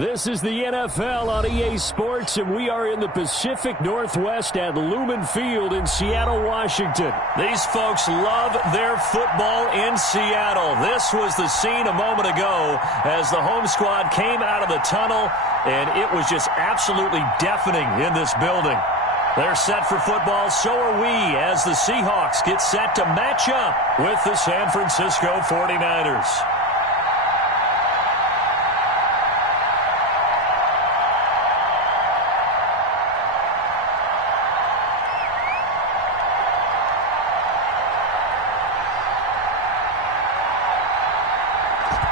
This is the NFL on EA Sports, and we are in the Pacific Northwest at Lumen Field in Seattle, Washington. These folks love their football in Seattle. This was the scene a moment ago as the home squad came out of the tunnel, and it was just absolutely deafening in this building. They're set for football, so are we, as the Seahawks get set to match up with the San Francisco 49ers.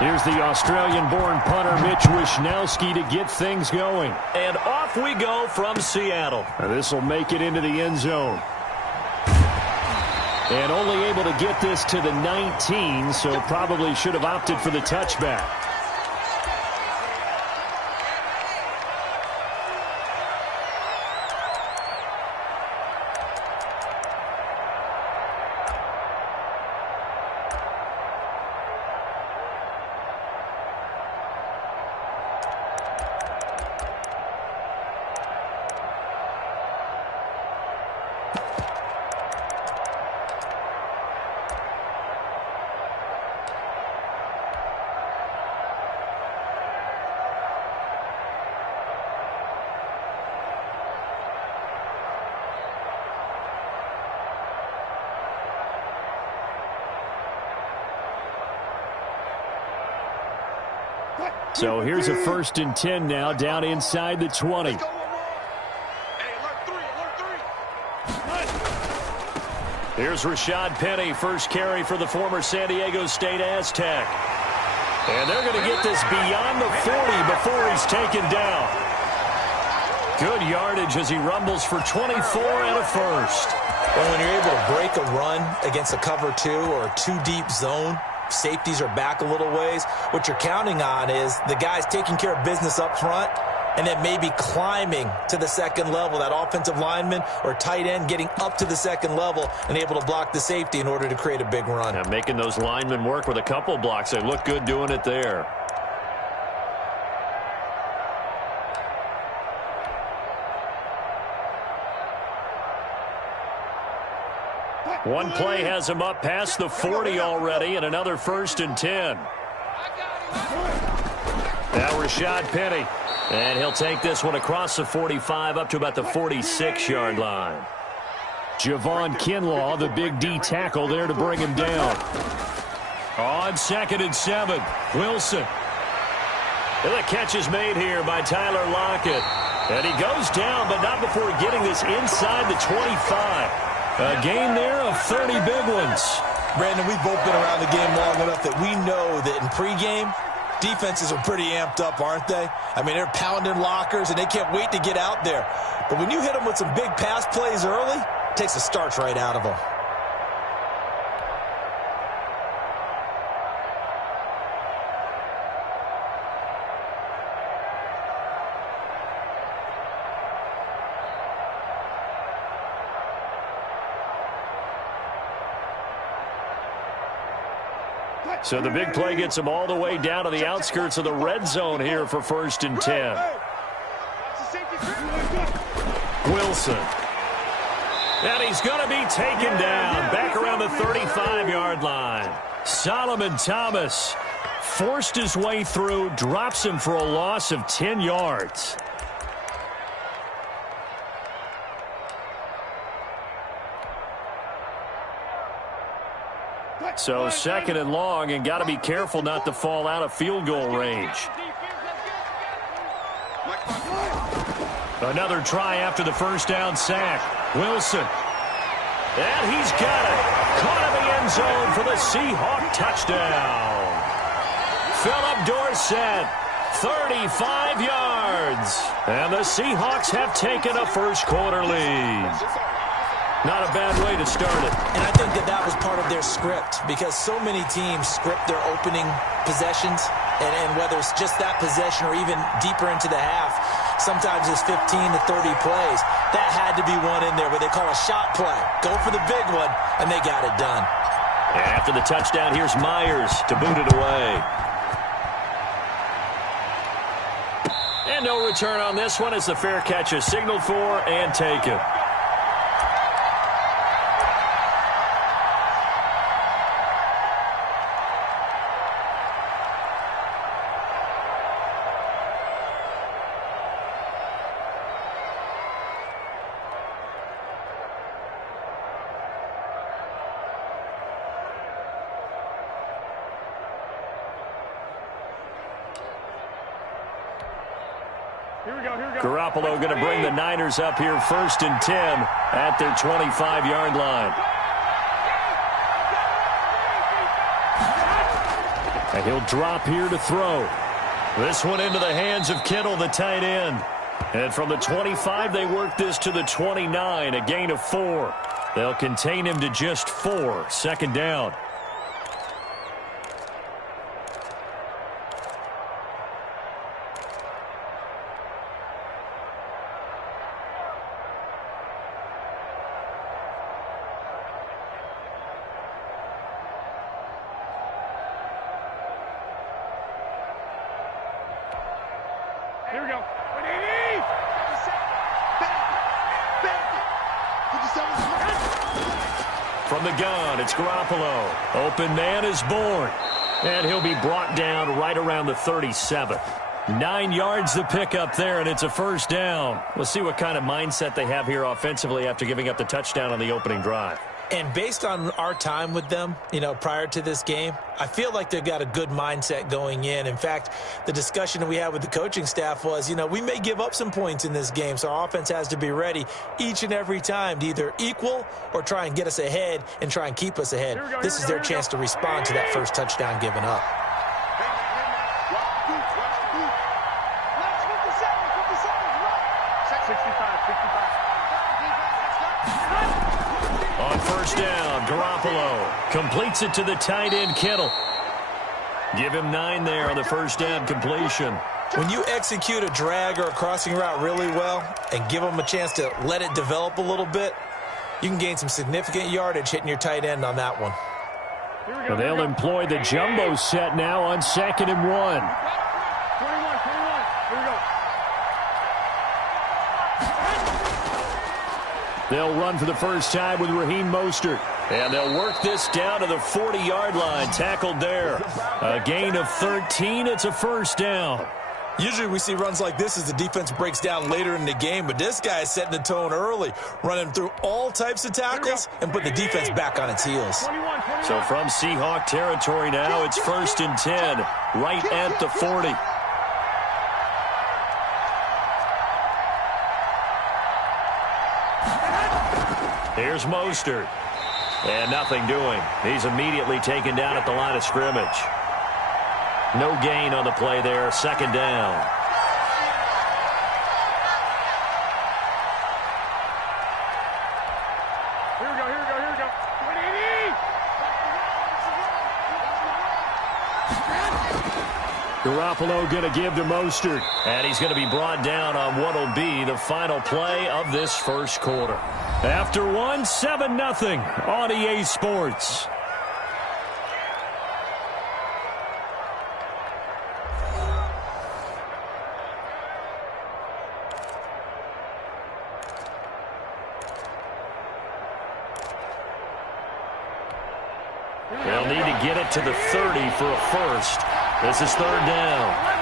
Here's the Australian-born punter Mitch Wishnowsky to get things going. And off we go from Seattle. This will make it into the end zone. And only able to get this to the 19, so probably should have opted for the touchback. So here's a 1st and 10 now, down inside the 20. Here's Rashad Penny, first carry for the former San Diego State Aztec. And they're going to get this beyond the 40 before he's taken down. Good yardage as he rumbles for 24 and a first. Well, when you're able to break a run against a cover 2 or a 2-deep zone, safeties are back a little ways. What you're counting on is the guys taking care of business up front and then maybe climbing to the second level, that offensive lineman or tight end getting up to the second level and able to block the safety in order to create a big run. Yeah, making those linemen work with a couple blocks. They look good doing it there. One play has him up past the 40 already, and another 1st and 10. Now Rashad Penny. And he'll take this one across the 45 up to about the 46-yard line. Javon Kinlaw, the big D tackle there to bring him down. On 2nd and 7, Wilson. And the catch is made here by Tyler Lockett. And he goes down, but not before getting this inside the 25. A gain there of 30 big ones. Brandon, we've both been around the game long enough that we know that in pregame, defenses are pretty amped up, aren't they? I mean, they're pounding lockers, and they can't wait to get out there. But when you hit them with some big pass plays early, it takes the starch right out of them. So the big play gets him all the way down to the outskirts of the red zone here for 1st and 10. Wilson. And he's going to be taken down back around the 35-yard line. Solomon Thomas forced his way through, drops him for a loss of 10 yards. So 2nd and long, and got to be careful not to fall out of field goal range. Another try after the first down sack. Wilson. And he's got it. Caught in the end zone for the Seahawk touchdown. Philip Dorsett, 35 yards. And the Seahawks have taken a first-quarter lead. Not a bad way to start it. And I think that was part of their script, because so many teams script their opening possessions, and whether it's just that possession or even deeper into the half, sometimes it's 15 to 30 plays. That had to be one in there where they call a shot play. Go for the big one, and they got it done. After the touchdown, here's Myers to boot it away. And no return on this one as the fair catch is signaled for and taken. Garoppolo going to bring the Niners up here 1st and 10 at their 25-yard line. And he'll drop here to throw. This one into the hands of Kittle, the tight end. And from the 25, they work this to the 29, a gain of 4. They'll contain him to just 4, 2nd down. Here we go. From the gun, it's Garoppolo. Open man is born. And he'll be brought down right around the 37. 9 yards to pick up there, and it's a 1st down. We'll see what kind of mindset they have here offensively after giving up the touchdown on the opening drive. And based on our time with them, prior to this game, I feel like they've got a good mindset going in. In fact, the discussion we had with the coaching staff was, we may give up some points in this game, so our offense has to be ready each and every time to either equal or try and get us ahead and try and keep us ahead. This is their chance to respond to that first touchdown given up. On 1st down, Garoppolo completes it to the tight end, Kittle. Give him 9 there on the 1st down completion. When you execute a drag or a crossing route really well and give them a chance to let it develop a little bit, you can gain some significant yardage hitting your tight end on that one. Well, they'll employ the jumbo set now on 2nd and 1. 21. Here we go. They'll run for the first time with Raheem Mostert. And they'll work this down to the 40-yard line, tackled there. A gain of 13. It's a 1st down. Usually we see runs like this as the defense breaks down later in the game, but this guy is setting the tone early, running through all types of tackles and putting the defense back on its heels. 21. So from Seahawk territory now, it's 1st and 10, right at the 40. Here's Mostert. And nothing doing. He's immediately taken down at the line of scrimmage. No gain on the play there, 2nd down. Here we go. Garoppolo going to give to Mostert. And he's going to be brought down on what will be the final play of this first quarter. After one, 7-0 on EA Sports. They'll need to get it to the 30 for a first. This is 3rd down.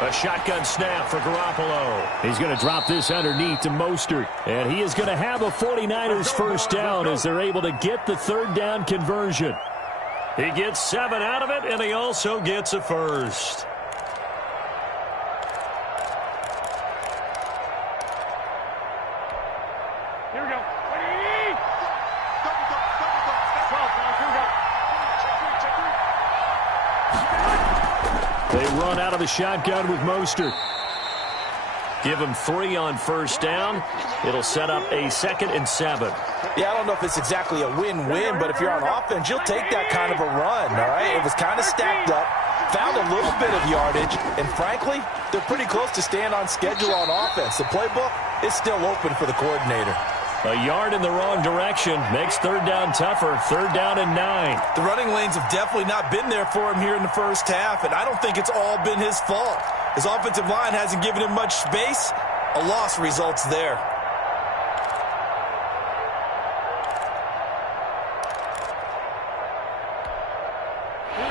A shotgun snap for Garoppolo. He's going to drop this underneath to Mostert. And he is going to have a 49ers first down as they're able to get the 3rd down conversion. He gets 7 out of it, and he also gets a first. Here we go. They run out of the shotgun with Mostert. Give him 3 on 1st down. It'll set up a 2nd and 7. Yeah, I don't know if it's exactly a win-win, but if you're on offense, you'll take that kind of a run, all right? It was kind of stacked up, found a little bit of yardage, and frankly, they're pretty close to staying on schedule on offense. The playbook is still open for the coordinator. A yard in the wrong direction makes third down tougher. Third down and 9. The running lanes have definitely not been there for him here in the first half, and I don't think it's all been his fault. His offensive line hasn't given him much space. A loss results there.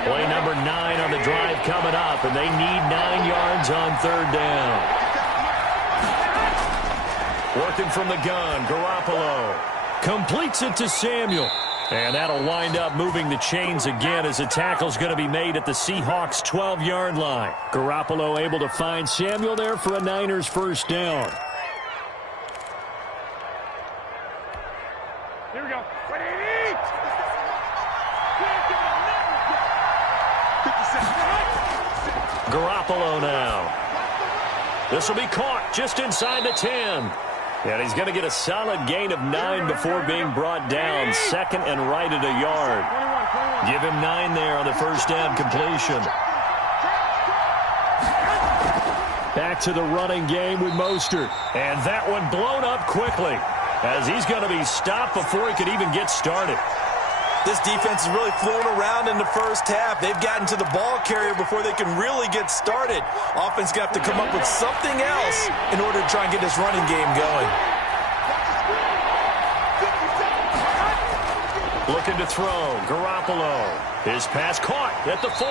Play number 9 on the drive coming up, and they need 9 yards on third down. Working from the gun, Garoppolo completes it to Samuel. And that'll wind up moving the chains again as the tackle's going to be made at the Seahawks' 12-yard line. Garoppolo able to find Samuel there for a Niners first down. Here we go. Wait! Garoppolo now. This will be caught just inside the 10. And he's going to get a solid gain of 9 before being brought down. Second and right at a yard. Give him 9 there on the first down completion. Back to the running game with Mostert. And that one blown up quickly as he's going to be stopped before he could even get started. This defense is really flown around in the first half. They've gotten to the ball carrier before they can really get started. Offense going to have to come up with something else in order to try and get this running game going. Looking to throw. Garoppolo. His pass caught at the 4.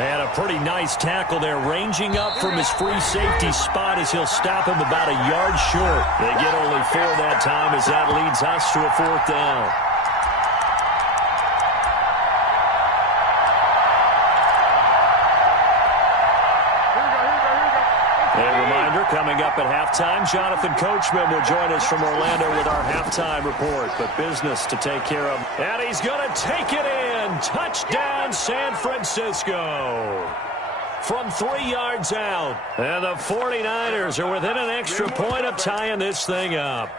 And a pretty nice tackle there, ranging up from his free safety spot as he'll stop him about a yard short. They get only 4 that time as that leads us to a 4th down. Coming up at halftime, Jonathan Coachman will join us from Orlando with our halftime report. But business to take care of. And he's going to take it in. Touchdown, San Francisco. From 3 yards out. And the 49ers are within an extra point of tying this thing up.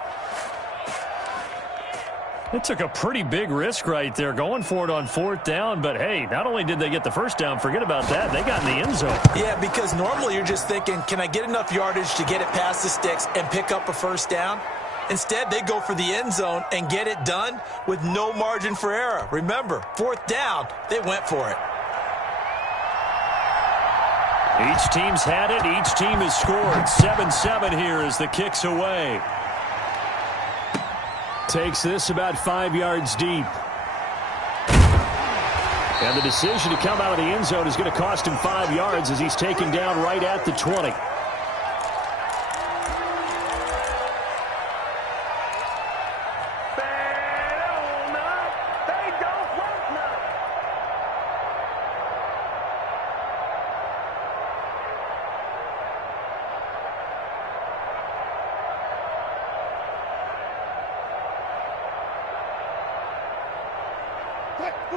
They took a pretty big risk right there going for it on 4th down. But, hey, not only did they get the first down, forget about that, they got in the end zone. Yeah, because normally you're just thinking, can I get enough yardage to get it past the sticks and pick up a first down? Instead, they go for the end zone and get it done with no margin for error. Remember, 4th down, they went for it. Each team's had it. Each team has scored. 7-7 here as the kick's away. Takes this about 5 yards deep. And the decision to come out of the end zone is going to cost him 5 yards as he's taken down right at the 20.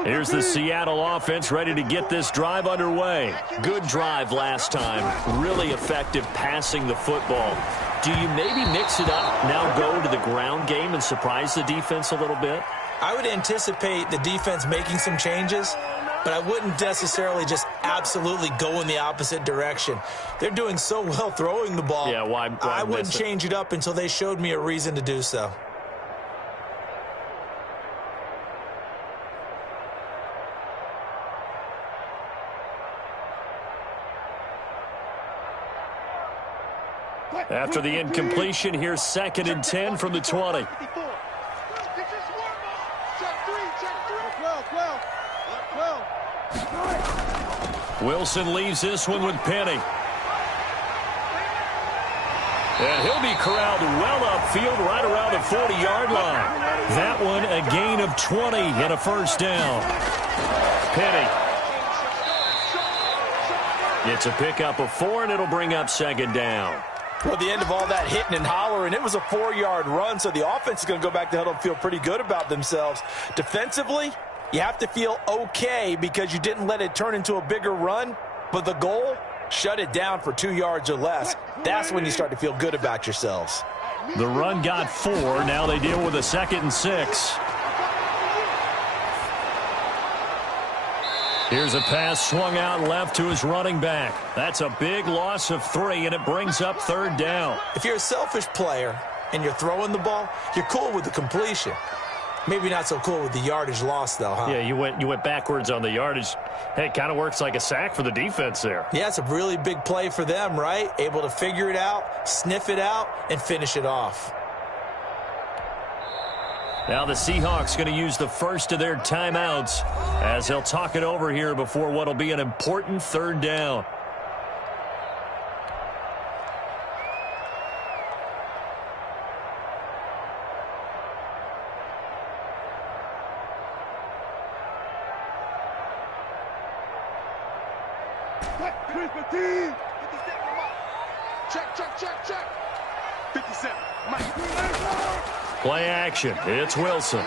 Here's the Seattle offense ready to get this drive underway. Good drive last time. Really effective passing the football. Do you maybe mix it up, now go to the ground game and surprise the defense a little bit? I would anticipate the defense making some changes, but I wouldn't necessarily just absolutely go in the opposite direction. They're doing so well throwing the ball. Yeah, why I wouldn't change it up until they showed me a reason to do so. After the incompletion, here's 2nd and 10 from the 20. Wilson leaves this one with Penny. And he'll be corralled well upfield right around the 40-yard line. That one a gain of 20 and a first down. Penny. It's a pickup of 4, and it'll bring up 2nd down. Well, at the end of all that hitting and hollering, it was a 4-yard run, so the offense is going to go back to the huddle and feel pretty good about themselves. Defensively, you have to feel okay because you didn't let it turn into a bigger run, but the goal, shut it down for 2 yards or less. That's when you start to feel good about yourselves. The run got 4. Now they deal with a 2nd and 6. Here's a pass swung out left to his running back. That's a big loss of 3, and it brings up 3rd down. If you're a selfish player, and you're throwing the ball, you're cool with the completion. Maybe not so cool with the yardage loss, though, huh? Yeah, you went backwards on the yardage. Hey, it kind of works like a sack for the defense there. Yeah, it's a really big play for them, right? Able to figure it out, sniff it out, and finish it off. Now the Seahawks going to use the first of their timeouts as they'll talk it over here before what will be an important third down. Check. 57. Play action. It's Wilson.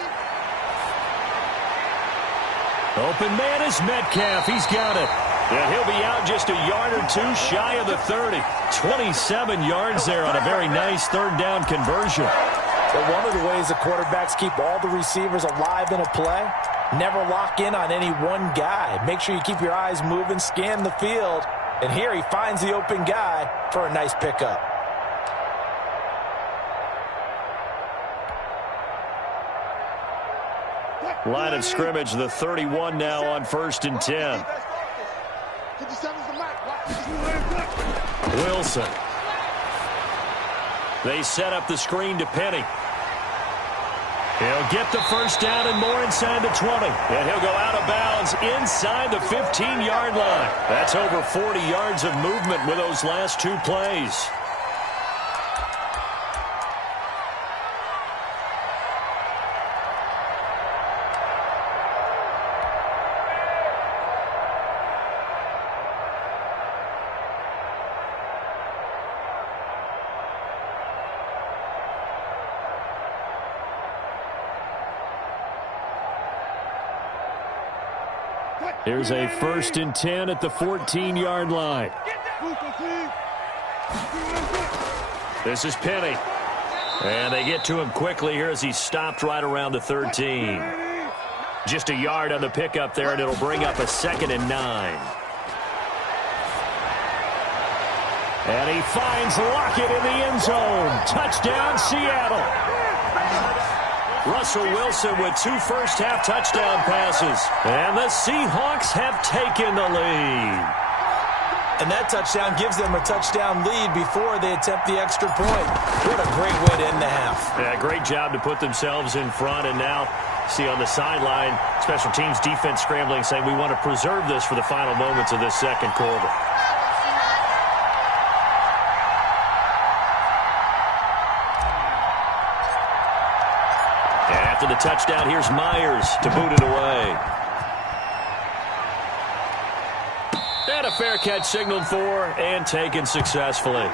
Open man is Metcalf. He's got it. And he'll be out just a yard or two shy of the 30. 27 yards there on a very nice third down conversion. But one of the ways the quarterbacks keep all the receivers alive in a play, never lock in on any one guy. Make sure you keep your eyes moving, scan the field. And here he finds the open guy for a nice pickup. Line of scrimmage, the 31 now on 1st and 10. Wilson. They set up the screen to Penny. He'll get the first down and more inside the 20. And he'll go out of bounds inside the 15-yard line. That's over 40 yards of movement with those last two plays. Here's a 1st and 10 at the 14-yard line. This is Penny. And they get to him quickly here as he's stopped right around the 13. Just a yard on the pickup there, and it'll bring up a 2nd and 9. And he finds Lockett in the end zone. Touchdown, Seattle. Russell Wilson with 2 first-half touchdown passes. And the Seahawks have taken the lead. And that touchdown gives them a touchdown lead before they attempt the extra point. What a great way to end the half. Yeah, great job to put themselves in front. And now, see on the sideline, special teams defense scrambling, saying we want to preserve this for the final moments of this second quarter. After the touchdown, here's Myers to boot it away. And a fair catch signaled for and taken successfully.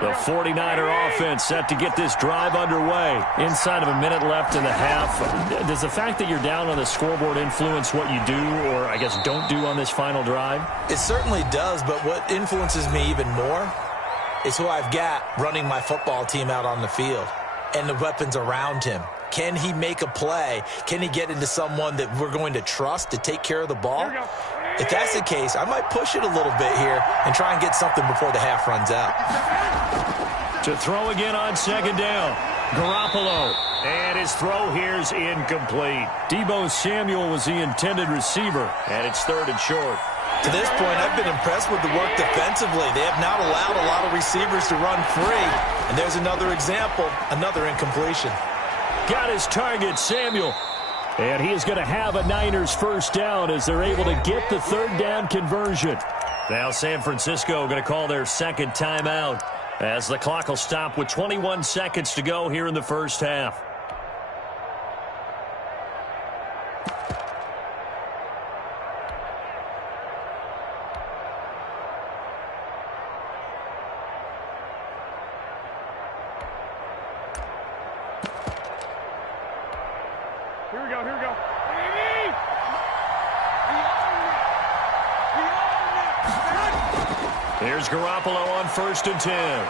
The 49er offense set to get this drive underway. Inside of a minute left in the half. Does the fact that you're down on the scoreboard influence what you do or, I guess, don't do on this final drive? It certainly does, but what influences me even more is who I've got running my football team out on the field and the weapons around him. Can he make a play? Can he get into someone that we're going to trust to take care of the ball? If that's the case, I might push it a little bit here and try and get something before the half runs out. To throw again on 2nd down. Garoppolo. And his throw here's incomplete. Deebo Samuel was the intended receiver, and it's 3rd and short. To this point, I've been impressed with the work defensively. They have not allowed a lot of receivers to run free. And there's another example, another incompletion. Got his target, Samuel. And he is going to have a Niners first down as they're able to get the 3rd down conversion. Now San Francisco going to call their 2nd timeout as the clock will stop with 21 seconds to go here in the first half. Here we go. Here's Garoppolo on 1st and 10.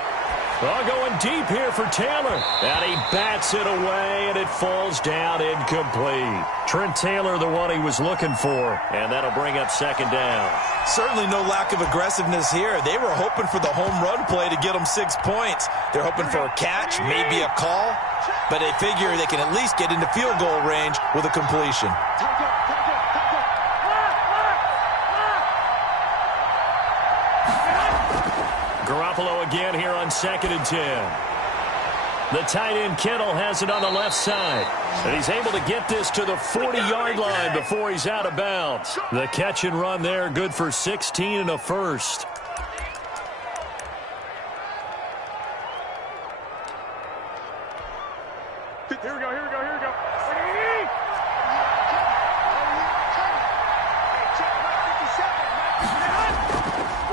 Oh, going deep here for Taylor. And he bats it away, and it falls down incomplete. Trent Taylor, the one he was looking for, and that'll bring up second down. Certainly no lack of aggressiveness here. They were hoping for the home run play to get them 6 points. They're hoping for a catch, maybe a call, but they figure they can at least get into field goal range with a completion. Garoppolo again here on 2nd and 10. The tight end Kittle has it on the left side. And he's able to get this to the 40-yard line before he's out of bounds. The catch and run there, good for 16 and a first. Here we go.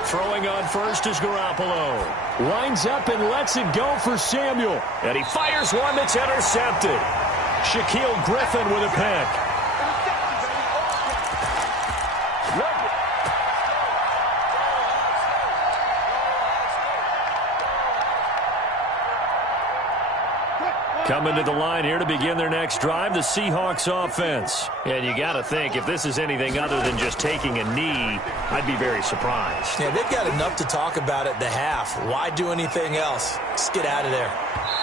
Throwing on first is Garoppolo. Winds up and lets it go for Samuel. And he fires one that's intercepted. Shaquille Griffin with a pick. Coming to the line here to begin their next drive, the Seahawks offense. And you got to think, if this is anything other than just taking a knee, I'd be very surprised. Yeah, they've got enough to talk about at the half. Why do anything else? Just get out of there.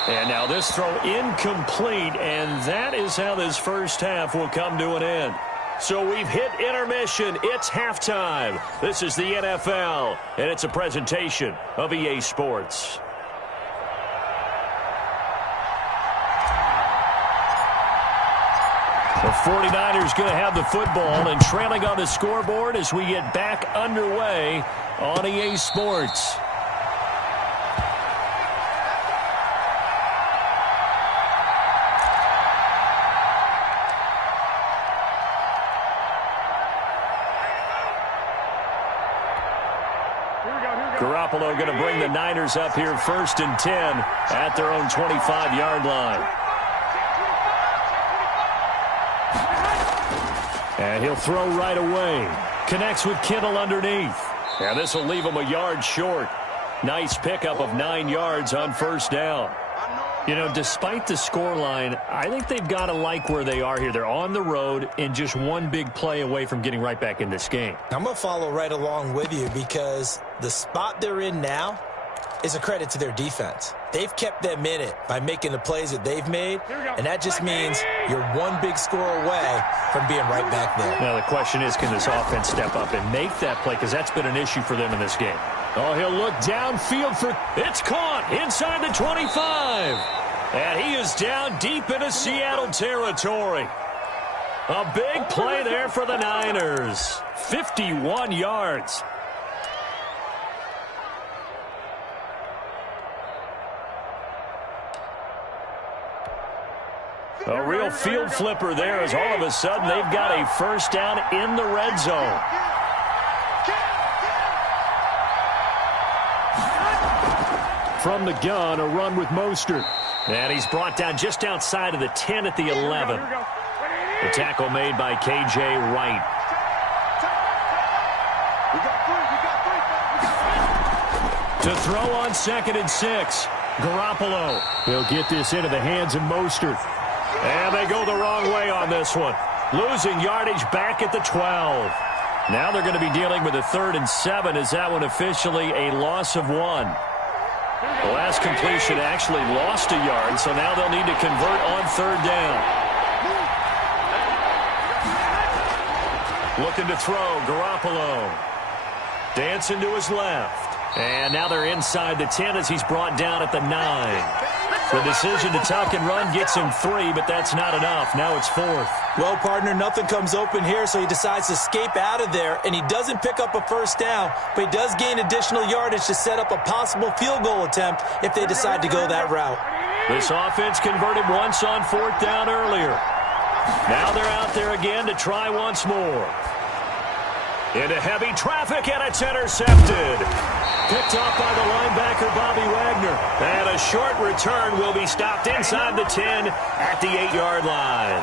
And now this throw incomplete, and that is how this first half will come to an end. So we've hit intermission. It's halftime. This is the NFL, and it's a presentation of EA Sports. The 49ers going to have the football and trailing on the scoreboard as we get back underway on EA Sports. Garoppolo going to bring the Niners up here 1st and 10 at their own 25-yard line. And he'll throw right away. Connects with Kittle underneath. And this will leave him a yard short. Nice pickup of 9 yards on first down. You know, despite the scoreline, I think they've got to like where they are here. They're on the road and just one big play away from getting right back in this game. I'm going to follow right along with you because the spot they're in now is a credit to their defense. They've kept them in it by making the plays that they've made, and that just means you're one big score away from being right back there. Now the question is, can this offense step up and make that play? Because that's been an issue for them in this game. Oh, he'll look downfield for... It's caught inside the 25. And he is down deep into Seattle territory. A big play there for the Niners. 51 yards. A real field flipper there as all of a sudden they've got a first down in the red zone. From the gun, a run with Mostert. And he's brought down just outside of the 10 at the 11. The tackle made by K.J. Wright. To throw on 2nd and 6. Garoppolo. He'll get this into the hands of Mostert. And they go the wrong way on this one. Losing yardage back at the 12. Now they're going to be dealing with a 3rd and 7. Is that one officially a loss of 1? The last completion actually lost a yard, so now they'll need to convert on 3rd down. Looking to throw, Garoppolo. Dancing to his left. And now they're inside the 10 as he's brought down at the 9. The decision to tuck and run gets him 3, but that's not enough. Now it's 4th. Well, partner, nothing comes open here, so he decides to escape out of there, and he doesn't pick up a first down, but he does gain additional yardage to set up a possible field goal attempt if they decide to go that route. This offense converted once on 4th down earlier. Now they're out there again to try once more. Into heavy traffic, and it's intercepted. Picked off by the linebacker, Bobby Wagner. And a short return will be stopped inside the 10 at the 8-yard line.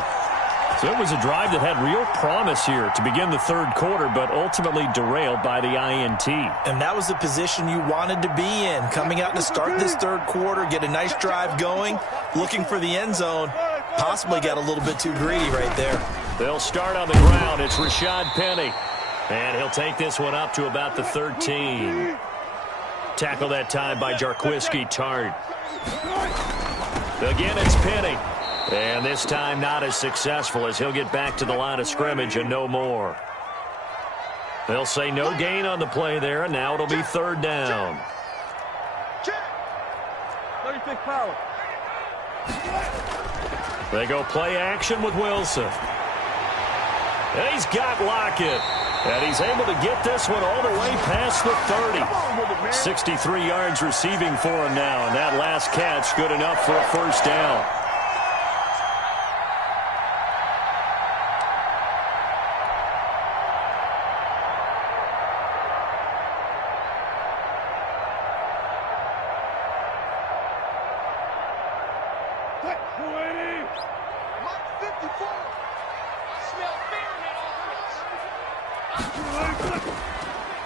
So it was a drive that had real promise here to begin the third quarter, but ultimately derailed by the INT. And that was the position you wanted to be in, coming out to start this third quarter, get a nice drive going, looking for the end zone. Possibly got a little bit too greedy right there. They'll start on the ground. It's Rashad Penny. And he'll take this one up to about the 13. Tackle that time by Jarquiski Tart. Again, it's Penny. And this time not as successful as he'll get back to the line of scrimmage and no more. They'll say no gain on the play there, and now it'll be third down. 36 power. They go play action with Wilson. And he's got Lockett. And he's able to get this one all the way past the 30. 63 yards receiving for him now, and that last catch good enough for a first down.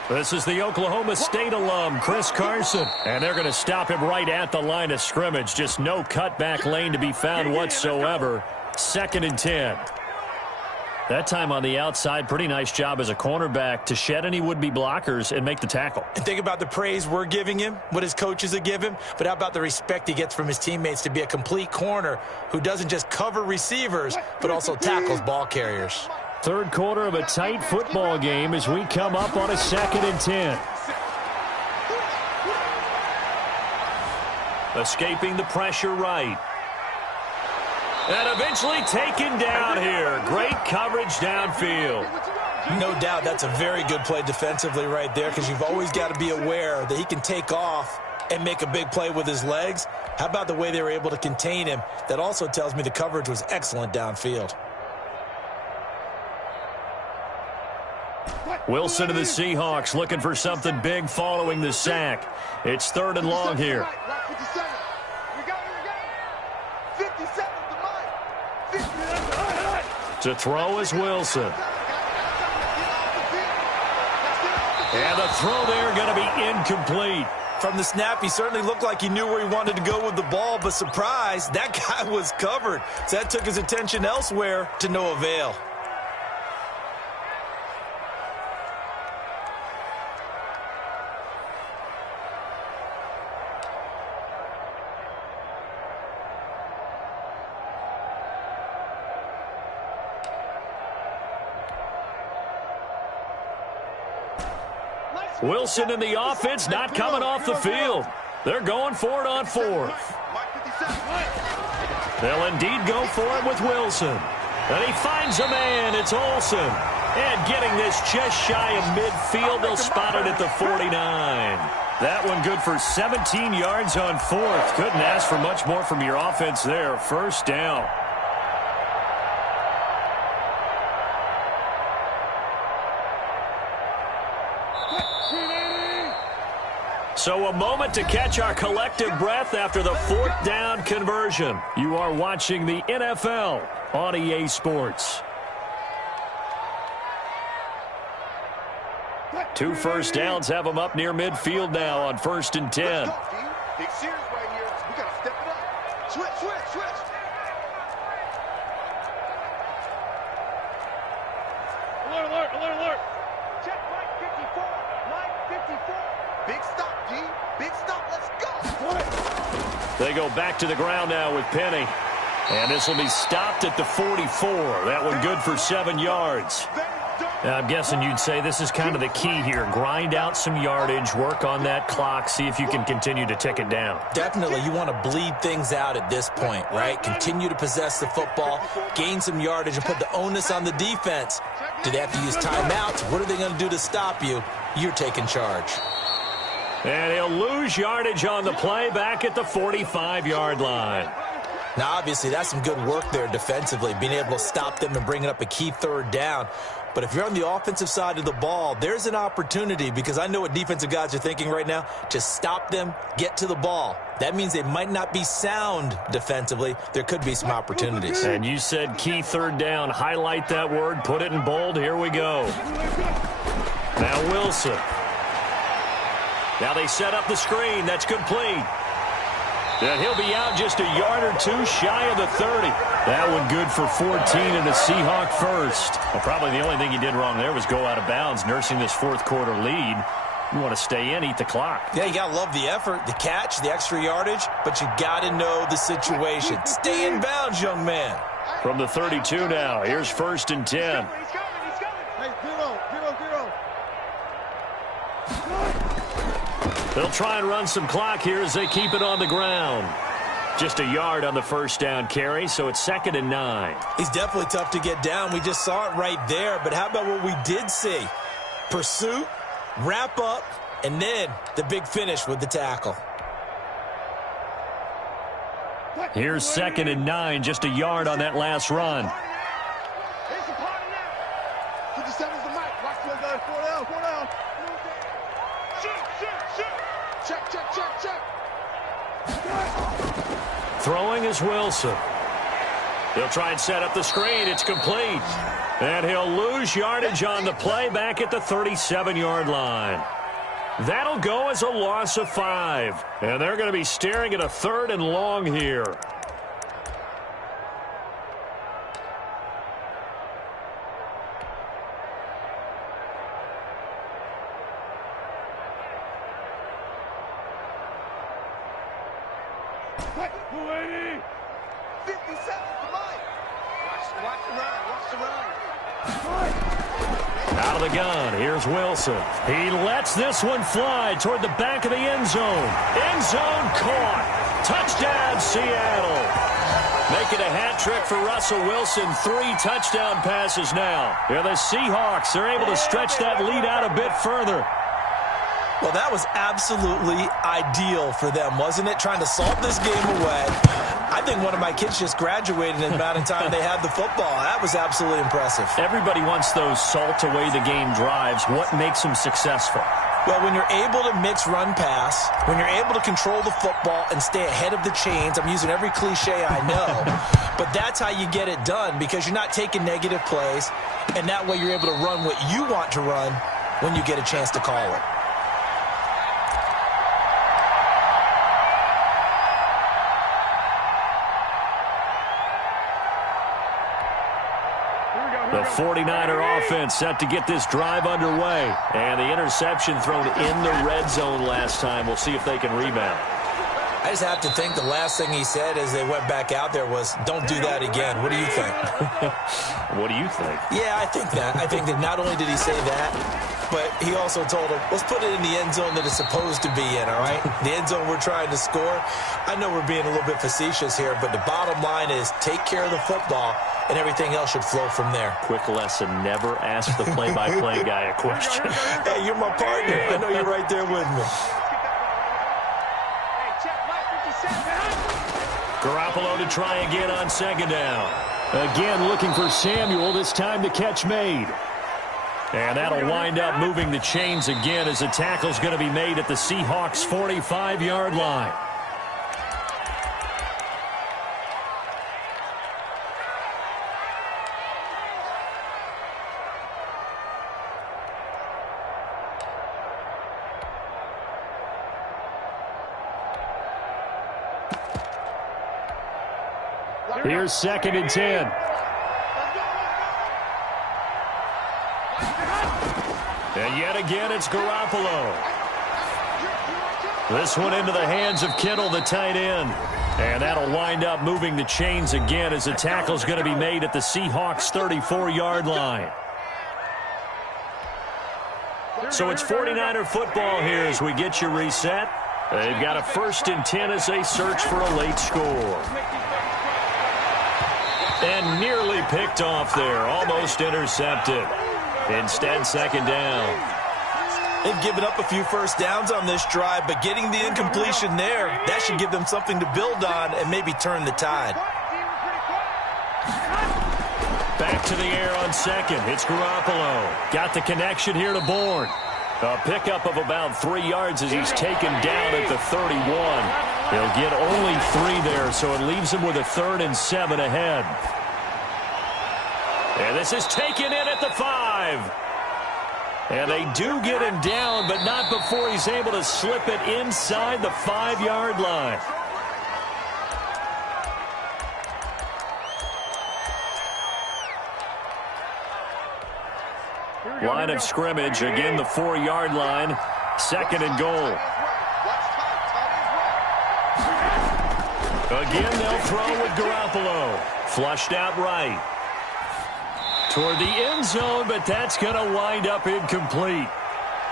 This is the Oklahoma State alum, Chris Carson. And they're going to stop him right at the line of scrimmage. Just no cutback lane to be found whatsoever. 2nd and 10. That time on the outside, pretty nice job as a cornerback to shed any would-be blockers and make the tackle. And think about the praise we're giving him, what his coaches have given him, but how about the respect he gets from his teammates to be a complete corner who doesn't just cover receivers, but also tackles ball carriers. Third quarter of a tight football game as we come up on a 2nd and 10. Escaping the pressure right. And eventually taken down here. Great coverage downfield. No doubt that's a very good play defensively right there, because you've always got to be aware that he can take off and make a big play with his legs. How about the way they were able to contain him? That also tells me the coverage was excellent downfield. Wilson and the Seahawks looking for something big following the sack. It's 3rd and long here. To throw is Wilson. And the throw there going to be incomplete. From the snap, he certainly looked like he knew where he wanted to go with the ball, but surprise, that guy was covered. So that took his attention elsewhere to no avail. Wilson and the offense not coming off the field. They're going for it on 4th. They'll indeed go for it with Wilson. And he finds a man. It's Olsen. And getting this just shy of midfield. They'll spot it at the 49. That one good for 17 yards on 4th. Couldn't ask for much more from your offense there. First down. So a moment to catch our collective breath after the 4th down conversion. You are watching the NFL on EA Sports. 2 first downs have them up near midfield now on 1st and 10. Big series right here. We got to step it up. Switch. Alert. Check line 54. Line 54. Big stop, G. Big stop. Let's go. They go back to the ground now with Penny. And this will be stopped at the 44. That one good for 7 yards. I'm guessing you'd say this is kind of the key here. Grind out some yardage, work on that clock, see if you can continue to tick it down. Definitely, you want to bleed things out at this point, right? Continue to possess the football, gain some yardage, and put the onus on the defense. Do they have to use timeouts? What are they going to do to stop you? You're taking charge. And he'll lose yardage on the play back at the 45-yard line. Now, obviously, that's some good work there defensively, being able to stop them and bringing up a key third down. But if you're on the offensive side of the ball, there's an opportunity, because I know what defensive guys are thinking right now, to stop them, get to the ball. That means they might not be sound defensively. There could be some opportunities. And you said key third down. Highlight that word. Put it in bold. Here we go. Now Wilson. Now they set up the screen. That's complete. And he'll be out just a yard or two shy of the 30. That one good for 14 and a Seahawk first. Well, probably the only thing he did wrong there was go out of bounds, nursing this fourth quarter lead. You want to stay in, eat the clock. Yeah, you got to love the effort, the catch, the extra yardage, but you got to know the situation. Stay in bounds, young man. From the 32 now, here's 1st and 10. He's coming. Hey, zero. They'll try and run some clock here as they keep it on the ground. Just a yard on the first down carry, so it's 2nd and 9. He's definitely tough to get down. We just saw it right there, but how about what we did see? Pursuit, wrap up, and then the big finish with the tackle. Here's 2nd and 9, just a yard on that last run. Here's the party now. 57's the mic. Watch the guy. 4 down. Shoot. Check. Throwing is Wilson. He'll try and set up the screen. It's complete. And he'll lose yardage on the play back at the 37-yard line. That'll go as a loss of 5. And they're going to be staring at a 3rd and long here. What? 57's the mic. Watch the run. Out of the gun, here's Wilson. He lets this one fly toward the back of the end zone. End zone caught. Touchdown, Seattle. Making a hat trick for Russell Wilson. 3 touchdown passes now. And the Seahawks, they're able to stretch that lead out a bit further. Well, that was absolutely ideal for them, wasn't it? Trying to salt this game away. I think one of my kids just graduated in the amount of time they had the football. That was absolutely impressive. Everybody wants those salt-away-the-game drives. What makes them successful? Well, when you're able to mix run-pass, when you're able to control the football and stay ahead of the chains, I'm using every cliche I know, but that's how you get it done, because you're not taking negative plays, and that way you're able to run what you want to run when you get a chance to call it. The 49er offense set to get this drive underway. And the interception thrown in the red zone last time. We'll see if they can rebound. I just have to think the last thing he said as they went back out there was, don't do that again. What do you think? What do you think? Yeah, I think that. I think that not only did he say that, but he also told him, let's put it in the end zone that it's supposed to be in, all right? The end zone we're trying to score. I know we're being a little bit facetious here, but the bottom line is take care of the football, and everything else should flow from there. Quick lesson, never ask the play-by-play guy a question. Hey, you're my partner. I know you're right there with me. Garoppolo to try again on 2nd down. Again looking for Samuel, this time the catch made. And that'll wind up moving the chains again as the tackle's going to be made at the Seahawks' 45-yard line. Here's 2nd and 10. And yet again, it's Garoppolo. This one into the hands of Kittle, the tight end. And that'll wind up moving the chains again as the tackle's going to be made at the Seahawks' 34-yard line. So it's 49er football here as we get you reset. They've got a 1st and 10 as they search for a late score. And nearly picked off there, almost intercepted. Instead, 2nd down. They've given up a few first downs on this drive, but getting the incompletion there, that should give them something to build on and maybe turn the tide. Back to the air on second. It's Garoppolo. Got the connection here to Bourne. A pickup of about 3 yards as he's taken down at the 31. He'll get only 3 there, so it leaves him with a 3rd and 7 ahead. And this is taken in at the 5. And they do get him down, but not before he's able to slip it inside the 5-yard line. Line of scrimmage, again the 4-yard line, 2nd and goal. Again they'll throw with Garoppolo. Flushed out right. Toward the end zone, but that's going to wind up incomplete.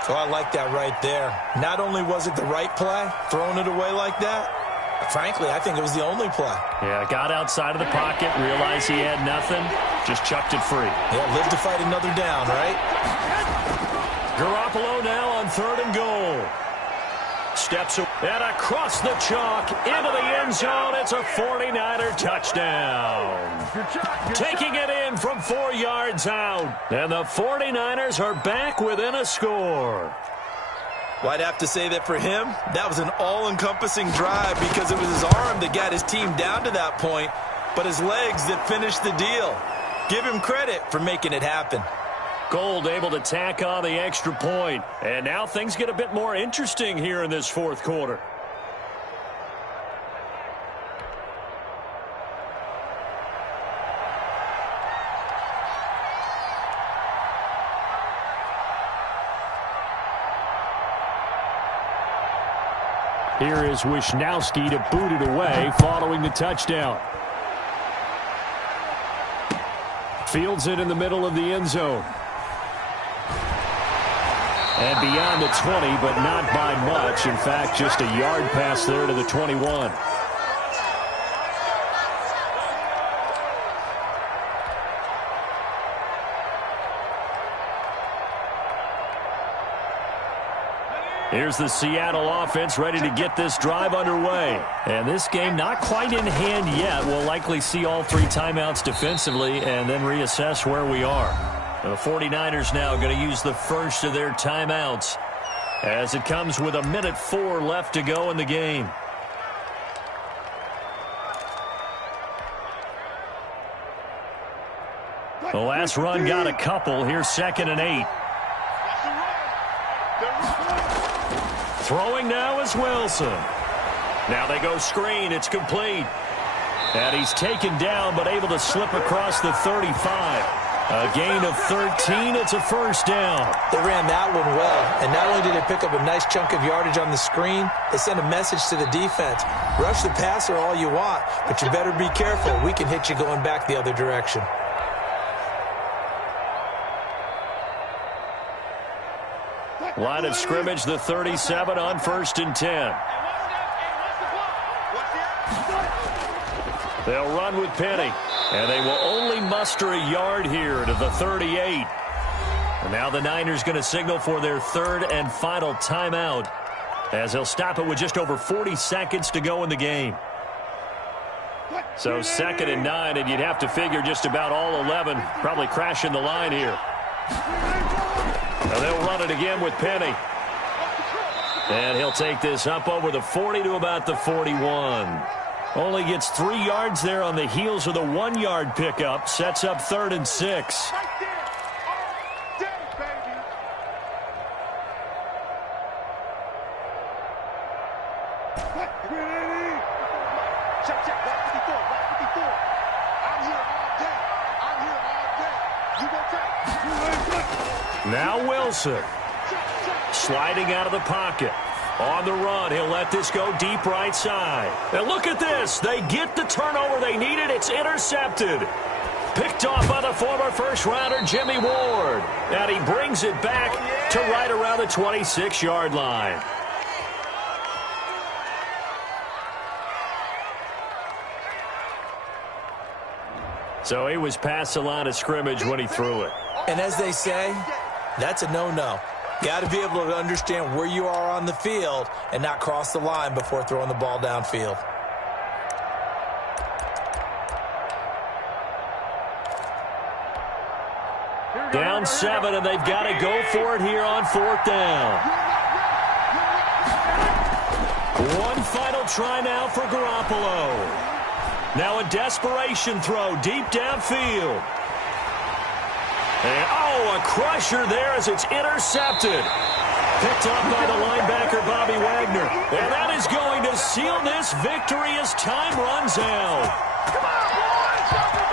So I like that right there. Not only was it the right play, throwing it away like that, frankly, I think it was the only play. Yeah, got outside of the pocket, realized he had nothing, just chucked it free. Yeah, live to fight another down, right? Garoppolo now on 3rd and goal. Steps and across the chalk into the end zone. It's a 49er touchdown. Taking it in from 4 yards out. And the 49ers are back within a score. Well, I'd have to say that for him, that was an all-encompassing drive because it was his arm that got his team down to that point, but his legs that finished the deal. Give him credit for making it happen. Gold able to tack on the extra point. And now things get a bit more interesting here in this 4th quarter. Here is Wisnowski to boot it away following the touchdown. Fields it in the middle of the end zone. And beyond the 20, but not by much. In fact, just a yard pass there to the 21. Here's the Seattle offense ready to get this drive underway. And this game not quite in hand yet. We'll likely see all 3 timeouts defensively and then reassess where we are. The 49ers now going to use the first of their timeouts as it comes with 1:04 left to go in the game. The last run got a couple. Here's 2nd and 8. Throwing now is Wilson. Now they go screen. It's complete. And he's taken down but able to slip across the 35. A gain of 13. It's a first down. They ran that one well. And not only did they pick up a nice chunk of yardage on the screen, they sent a message to the defense. Rush the passer all you want, but you better be careful. We can hit you going back the other direction. Line of scrimmage, the 37 on 1st and 10. They'll run with Penny, and they will only muster a yard here to the 38. And now the Niners going to signal for their 3rd and final timeout as they'll stop it with just over 40 seconds to go in the game. So 2nd and 9, and you'd have to figure just about all 11 probably crashing the line here. Now they'll run it again with Penny. And he'll take this up over the 40 to about the 41. Only gets 3 yards there on the heels of the 1-yard pickup. Sets up 3rd and 6. Now Wilson. Sliding out of the pocket. On the run, he'll let this go deep right side. And look at this. They get the turnover they needed. It's intercepted. Picked off by the former first-rounder Jimmy Ward. And he brings it back to right around the 26-yard line. So he was past the line of scrimmage when he threw it. And as they say, that's a no-no. Got to be able to understand where you are on the field and not cross the line before throwing the ball downfield. Down 7, and they've got to go for it here on 4th down. One final try now for Garoppolo. Now a desperation throw deep downfield. And, oh, a crusher there as it's intercepted. Picked up by the linebacker, Bobby Wagner. And that is going to seal this victory as time runs out. Come on, boys!